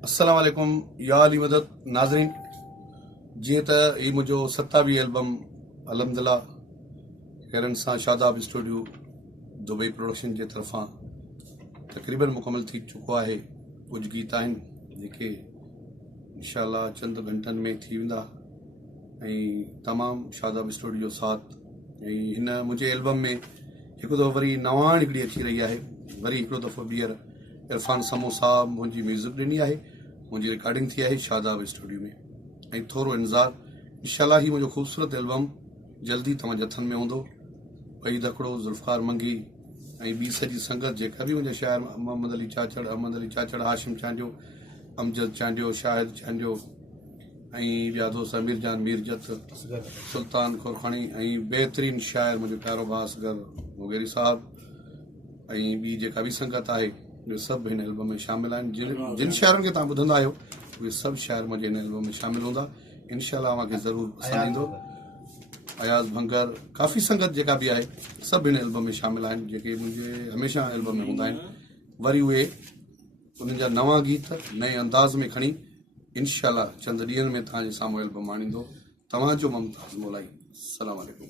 अस्सलाम वालेकुम या अली मदद नाज़रीन। जीअं त ही मुंहिंजो 27 एल्बम अलहमदिल्ला हेरनि सां शादाब स्टूडियो दुबई प्रोडक्शन जे तरफ़ां तक़रीबन मुकमल थी चुको आहे। कुझु गीत आहिनि जेके इंशाअल्लाह चंद घंटनि में थी वेंदा ऐं तमामु शादाब स्टूडियो साथ। ऐं हिन मुंहिंजे एल्बम में हिकु दफ़ो वरी नवाण हिकिड़ी अची रही आहे, वरी हिकिड़ो दफ़ो ॿीहर इरफान समो साहब मुंहिंजी म्यूज़िक ॾिनी आहे, मुंहिंजी रिकॉर्डिंग थी आहे शादाब स्टूडियो में। ऐं थोरो इंतज़ारु, इंशाअल्लाह ही मुंहिंजो ख़ूबसूरत एल्बम जल्दी तव्हांजे हथनि में हूंदो। वही दकिड़ो ज़ुल्फ़कार मंगी ऐं ॿी सॼी संगत जेका बि मुंहिंजा शाइर मोहम्मद अली चाचड़, अहमद अली चाचड़, हाशिम चांडियो, अमजद चांडियो, शाहिद चांडियो ऐं ॿिया दोस्त अमीर जान मीरजत, सुल्तान खोरखानी ऐं बहितरीन शाइर मुंहिंजो प्यारो भाउ असगर मुगेरी साहब ऐं ॿी जेका बि संगत आहे उहे सभु हिन एल्बम में शामिल आहिनि। जिन शाइरनि खे तव्हां ॿुधंदा आहियो उहे सभु शाइर मुंहिंजे हिन एल्बम में शामिल हूंदा। इनशाअल्लाह तव्हांखे ज़रूरु पसंदि ईंदो। अयाज़ भंगर, काफ़ी संगत जेका बि आहे सभु हिन एल्बम में शामिल आहिनि जेके मुंहिंजे हमेशह एल्बम में हूंदा आहिनि। वरी उहे उन्हनि जा नवां गीत नए अंदाज़ में खणी इंशाअल्लाह चंद ॾींहंनि में तव्हांजे साम्हूं एल्बम आणींदो। तव्हांजो मुमताज़ मोलाई। अस्सलाम वालेकुम।